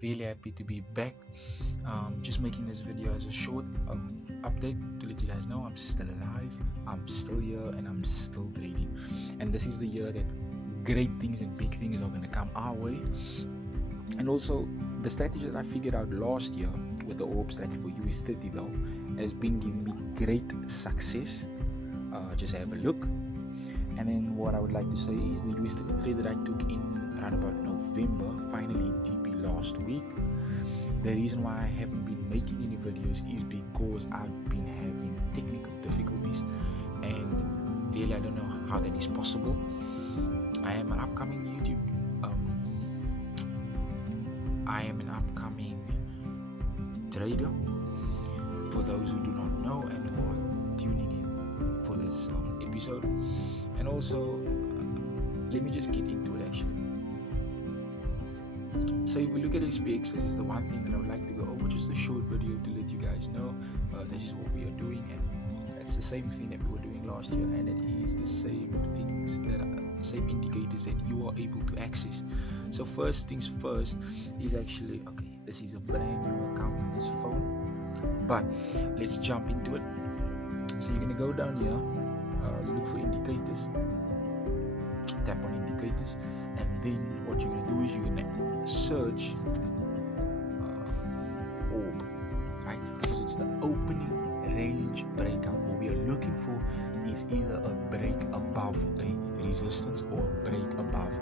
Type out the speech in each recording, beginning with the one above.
Really happy to be back. Just making this video as a short update to let you guys know I'm still alive, I'm still here, and I'm still trading. And this is the year that great things and big things are going to come our way. And also, the strategy that I figured out last year with the orb strategy for US30 though has been giving me great success. Just have a look. And then what I would like to say is the US30 trade that I took in around about November finally hit TP last week. The reason why I haven't been making any videos is because I've been having technical difficulties, and really I don't know how that is possible. I am an upcoming trader, for those who do not know and who are tuning in for this episode. And also, let me just get into it actually. So if we look at SPX, this is the one thing that I would like to go over, just a short video to let you guys know this is what we are doing, and it's the same thing that we were doing last year, and it is the same things that same indicators that you are able to access. So first things first is actually, okay, this is a brand new account on this phone, but let's jump into it. So you're gonna go down here, look for indicators, tap on indicators, and then what you're gonna do is you're gonna search orb, right? Because it's the opening range breakout. What we are looking for is either a break above a resistance or a break above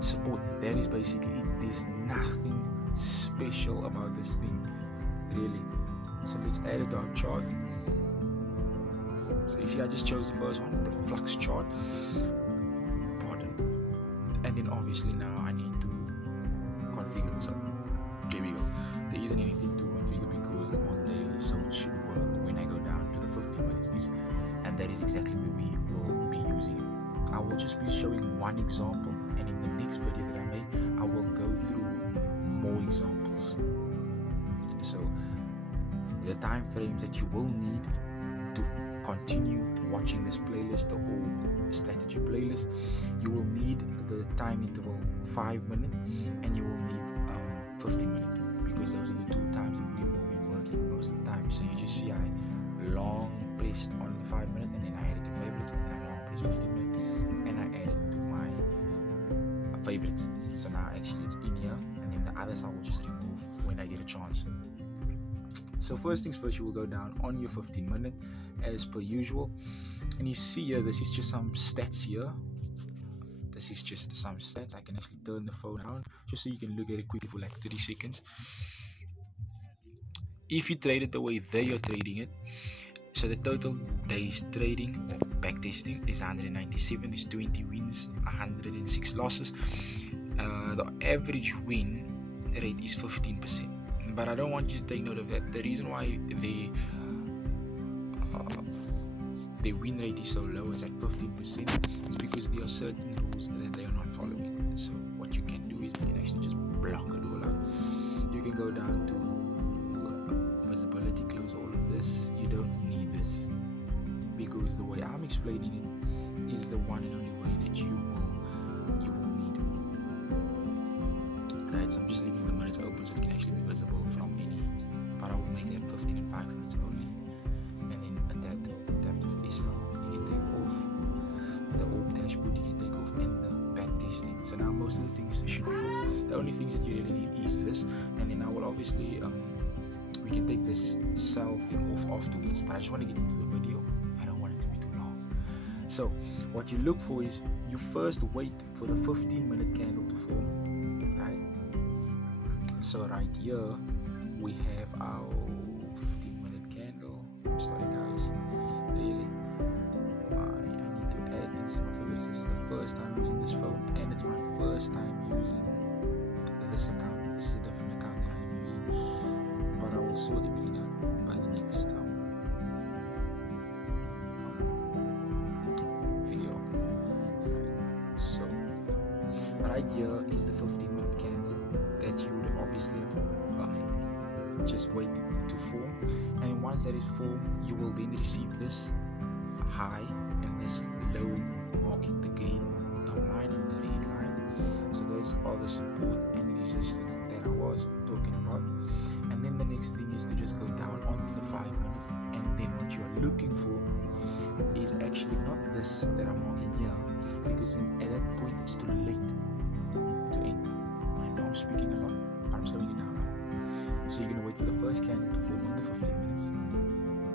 support. That is basically it. There's nothing special about this thing, really. So let's add it to our chart. So you see, I just chose the first one, the flux chart. Pardon. And then obviously now I need to configure. So here we go. There isn't anything to configure because I'm on daily, so it should work when I go down to the 15 minutes. And that is exactly where we will be using it. I will just be showing one example, and in the next video that I make, I will go through more examples. So the time frames that you will need to continue watching this playlist, the whole strategy playlist, you will need the time interval 5 minutes, and you will need 15 minutes, because those are the two times that we will be working most of the time. So you just see I long pressed on the 5 minutes, and then I added to favorites, and then I long pressed 15 minutes, and I added to my favorites. So now actually it's in here, and then the others I will just remove when I get a chance. So first things first, you will go down on your 15 minute as per usual, and you see here, this is just some stats here. This is just some stats. I can actually turn the phone around just so you can look at it quickly for like 30 seconds. If you trade it the way they are trading it, so the total days trading, back testing, there's 197, there's 20 wins, 106 losses. The average win rate is 15%. But I don't want you to take note of that. The reason why the win rate is so low, it's at 15%, is because there are certain rules that they are not following. So what you can do is you can actually just block it all out. You can go down to visibility, close all of this. You don't need this, because the way I'm explaining it is the one and only way that you will need. Right, so I'm just leaving the minutes open so it can actually be visible from any, but I will make them 15 and 5 minutes only. And then adaptive SL you can take off, the orb dashboard you can take off, and the back testing. So now most of the things should be off. The only things that you really need is this, and then I will obviously we can take this sell thing off afterwards, but I just want to get into the video. I don't want it to be too long. So what you look for is you first wait for the 15-minute candle to form, right? So right here we have our 15-minute candle. I'm sorry guys, really I need to add things to my favorites. This is the first time using this phone, and it's my first time using this account. This is a different account that I am using, but I will sort everything out by the next video. Okay. So right here is the 15-minute candle that you would have obviously just waited to form, and once that is formed, you will then receive this high and this low marking the green line and the red line. So those are the support and resistance that I was talking about. And then the next thing is to just go down onto the 5 minute, and then what you are looking for is actually not this that I'm marking here, because at that point it's too late to enter. I know I'm speaking a lot, but I'm slowing it down now. So you're going to wait for the first candle to form on the 15 minutes.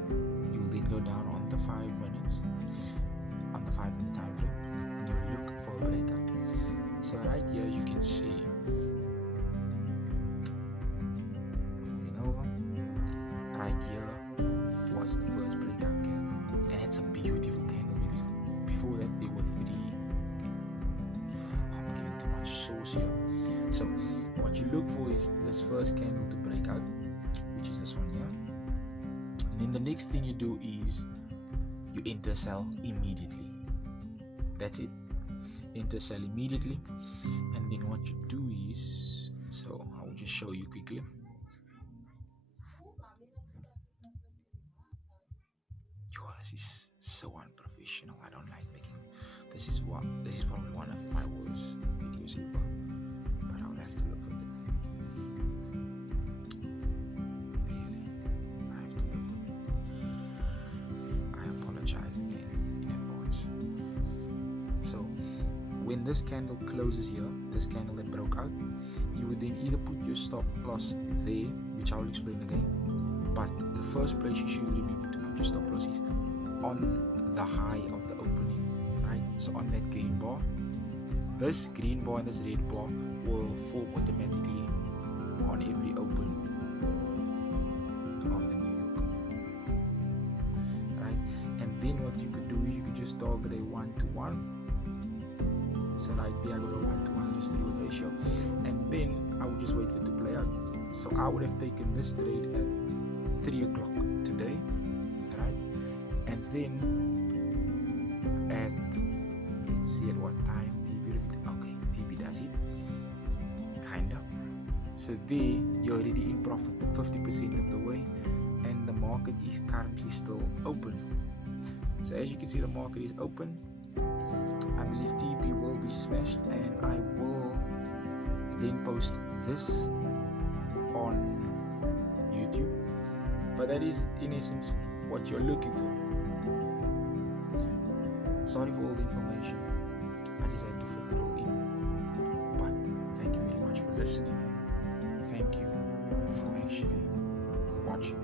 You'll then go down on the 5 minutes, on the 5 minute time frame, and you'll look for a breakout. So right here you can see, moving over, right here was the first breakout candle, and it's a beautiful candle because before that there were 3. I'm giving too much sauce here. So what you look for is this first candle to break out, which is this one here, and then the next thing you do is you enter sell immediately. That's it. Enter sell immediately, and then what you do is, so I will just show you quickly. This is so unprofessional. I don't like making this is probably one of my worst videos ever, but I'll have to live with it. Really, I have to live with it. I apologize again in advance. So when this candle closes here, this candle that broke out, you would then either put your stop loss there, which I will explain again, but the first place you should remember to put your stop loss is on the high of the opening, right? So on that green bar, this green bar and this red bar will form automatically on every open of the New York, right? And then what you could do is you could just target a 1-to-1. So right there I got a 1-to-1 risk-to-reward ratio, and then I would just wait for it to play out. So I would have taken this trade at 3 o'clock today, right? And then at, let's see at what time TB does it, kinda. So there you're already in profit 50% of the way, and the market is currently still open. So as you can see, the market is open. I believe TB will be smashed, and I will then post this on YouTube. But that is in essence what you're looking for. Sorry for all the information, I just had to fit it all in. But thank you very much for listening, and thank you for actually watching.